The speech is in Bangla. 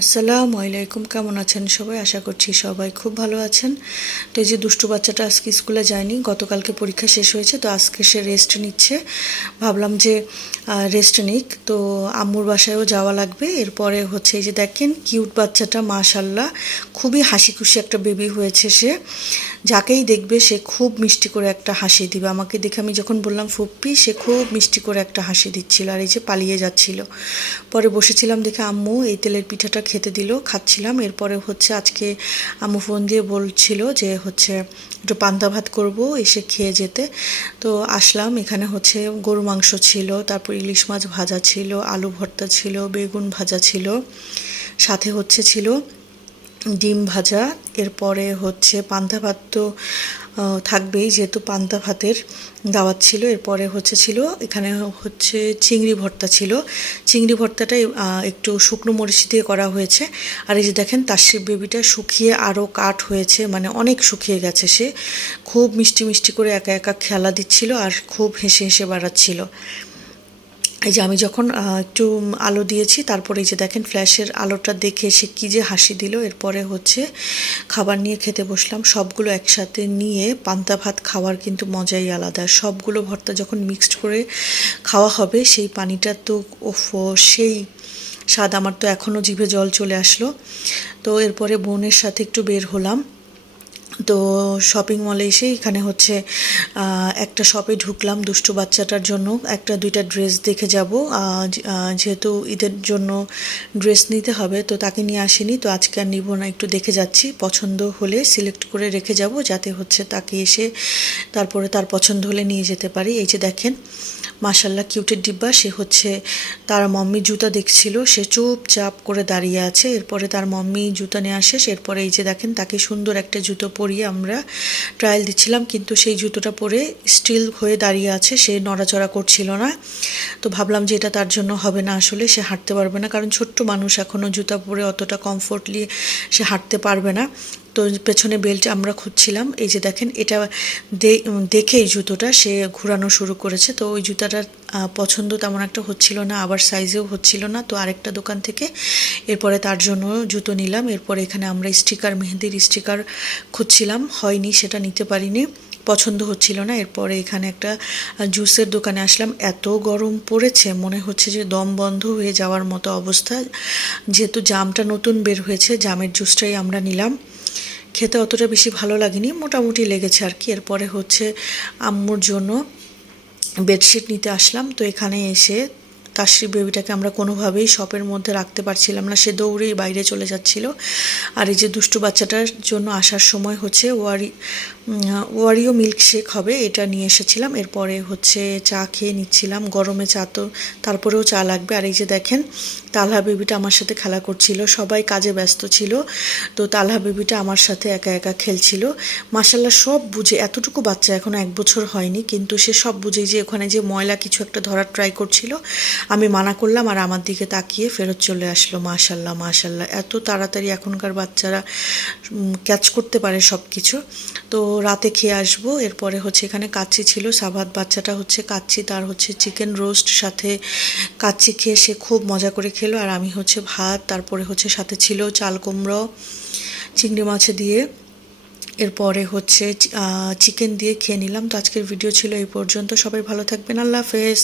আসসালামু আলাইকুম, কেমন আছেন সবাই? আশা করছি সবাই খুব ভালো আছেন। তো এই যে দুষ্টু বাচ্চাটা আজকে স্কুলে যায়নি, গতকালকে পরীক্ষা শেষ হয়েছে, তো আজকে সে রেস্ট নিচ্ছে। ভাবলাম যে রেস্ট নিক, তো আম্মুর বাসায়ও যাওয়া লাগবে। এরপরে হচ্ছে এই যে দেখেন কিউট বাচ্চাটা, মাশাল্লাহ খুবই হাসি খুশি একটা বেবি হয়েছে সে। যাকেই দেখবে সে খুব মিষ্টি করে একটা হাসি দিবে। আমাকে দেখে আমি যখন বললাম ফুপ্পি, সে খুব মিষ্টি করে একটা হাসি দিচ্ছিল আর এই যে পালিয়ে যাচ্ছিল। পরে বসেছিলাম দেখে আম্মু এই তেলের পিঠাটা খেতে দিল, খাচ্ছিলাম। এরপরে হচ্ছে আজকে আম্মু ফোন দিয়ে বলছিল যে হচ্ছে একটু পান্তা ভাত করব, এসে খেয়ে যেতে। তো আসলাম, এখানে হচ্ছে গরু মাংস ছিল, তারপর ইলিশ মাছ ভাজা ছিল, আলু ভর্তা ছিল, বেগুন ভাজা ছিল, সাথে হচ্ছে ছিল ডিম ভাজা। এরপরে হচ্ছে পান্তা ভাত তো থাকবেই, যেহেতু পান্তা ভাতের দাওয়াত ছিল। এরপরে হচ্ছে ছিল এখানে হচ্ছে চিংড়ি ভর্তা ছিল। চিংড়ি ভর্তাটাই একটু শুকনো মরিচ দিয়ে করা হয়েছে। আর এই যে দেখেন তাসরিফ বেবিটা শুকিয়ে আরও কাঠ হয়েছে, মানে অনেক শুকিয়ে গেছে সে। খুব মিষ্টি মিষ্টি করে একা একা খেলা দিচ্ছিল আর খুব হেসে হেসে বাড়াচ্ছিল। এই যে আমি যখন একটু আলো দিয়েছি, তারপরে এই যে দেখেন ফ্ল্যাশের আলোটা দেখে সে কী যে হাসি দিল। এরপরে হচ্ছে খাবার নিয়ে খেতে বসলাম, সবগুলো একসাথে নিয়ে পান্তা ভাত খাওয়ার কিন্তু মজাই আলাদা। সবগুলো ভর্তা যখন মিক্সড করে খাওয়া হবে, সেই পানিটা তো ওফো সেই স্বাদ, আমার তো এখনও জিভে জল চলে আসলো। তো এরপরে বোনের সাথে একটু বের হলাম। তো শপিং মলে এসে এখানে হচ্ছে একটা শপে ঢুকলাম দুষ্টু বাচ্চাটার জন্য একটা দুইটা ড্রেস দেখে যাব। যেহেতু ঈদের জন্য ড্রেস নিতে হবে, তো তাকে নিয়ে আসিনি, তো আজকে আর নিব না, একটু দেখে যাচ্ছি। পছন্দ হলে সিলেক্ট করে রেখে যাব, যাতে হচ্ছে তাকে এসে তারপরে তার পছন্দ হলে নিয়ে যেতে পারি। এই যে দেখেন মাশাল্লাহ কিউটের ডিব্বা, সে হচ্ছে তার মম্মি জুতা দেখছিল, সে চুপচাপ করে দাঁড়িয়ে আছে। এরপরে তার মম্মি জুতা নিয়ে আসে, এরপরে এই যে দেখেন তাকে সুন্দর একটা জুতো পরিয়ে আমরা ট্রায়াল দিচ্ছিলাম, কিন্তু সেই জুতোটা পরে স্টিল হয়ে দাঁড়িয়ে আছে, সে নড়াচড়া করছিল না। তো ভাবলাম যে এটা তার জন্য হবে না, আসলে সে হাঁটতে পারবে না, কারণ ছোট্ট মানুষ এখনও জুতা পরে অতটা কমফোর্টলি সে হাঁটতে পারবে না। তো পেছনে বেল্ট আমরা খুঁজছিলাম, এই যে দেখেন এটা দেখে এই জুতোটা সে ঘোরানো শুরু করেছে। তো ওই জুতাটা পছন্দ তেমন একটা হচ্ছিল না, আবার সাইজেও হচ্ছিল না, তো আরেকটা দোকান থেকে এরপরে তার জন্য জুতো নিলাম। এরপরে এখানে আমরা স্টিকার, মেহেদির স্টিকার খুঁজছিলাম, হয়নি, সেটা নিতে পারিনি, পছন্দ হচ্ছিল না। এরপরে এখানে একটা জুসের দোকানে আসলাম, এত গরম পড়েছে মনে হচ্ছে যে দম বন্ধ হয়ে যাওয়ার মতো অবস্থা। যেহেতু জামটা নতুন বের হয়েছে, জামের জুসটাই আমরা নিলাম। খেতে অতটা বেশি ভালো লাগেনি, মোটামুটি লেগেছে আর কি। এরপরে হচ্ছে আম্মুর জন্য বেডশিট নিতে আসলাম। তো এখানে এসে তাসরিফ বেবিটাকে আমরা কোনোভাবেই শপের মধ্যে রাখতে পারছিলাম না, সে দৌড়েই বাইরে চলে যাচ্ছিল। আর এই যে দুষ্টু বাচ্চাটার জন্য আসার সময় হচ্ছে ওয়ারিও মিল্কশেক হবে, এটা নিয়ে এসেছিলাম। এরপরে হচ্ছে চা খেয়ে নিচ্ছিলাম, গরমে চা তো তারপরেও চা লাগবে। আর এই যে দেখেন তালহা বেবিটা আমার সাথে খেলা করছিল, সবাই কাজে ব্যস্ত ছিল, তো তালহা বেবিটা আমার সাথে একা একা খেলছিল। মাশাল্লাহ সব বুঝে, এতটুকু বাচ্চা এখনও 1 বছর হয়নি, কিন্তু সে সব বুঝেই যে ওখানে যে ময়লা কিছু একটা ধরার ট্রাই করছিল, আমি মানা করলাম আর আমার দিকে তাকিয়ে ফেরত চলে আসলো। মাশাল্লাহ মাশাল্লাহ, এত তাড়াতাড়ি এখনকার বাচ্চারা ক্যাচ করতে পারে সব কিছু। তো রাতে খেয়ে আসবো। এরপরে হচ্ছে এখানে কাচ্চি ছিল, সাবাত বাচ্চাটা হচ্ছে কাচ্চি, তার হচ্ছে চিকেন রোস্ট সাথে কাচ্চি খেয়ে সে খুব মজা করে খেলো। আর আমি হচ্ছে ভাত, তারপরে হচ্ছে সাথে ছিল চাল কুমড়ো চিংড়ি মাছ দিয়ে, এরপরে হচ্ছে চিকেন দিয়ে খেয়ে নিলাম। তো আজকের ভিডিও ছিল এই পর্যন্ত, সবাই ভালো থাকবেন, আল্লাহ হাফেজ।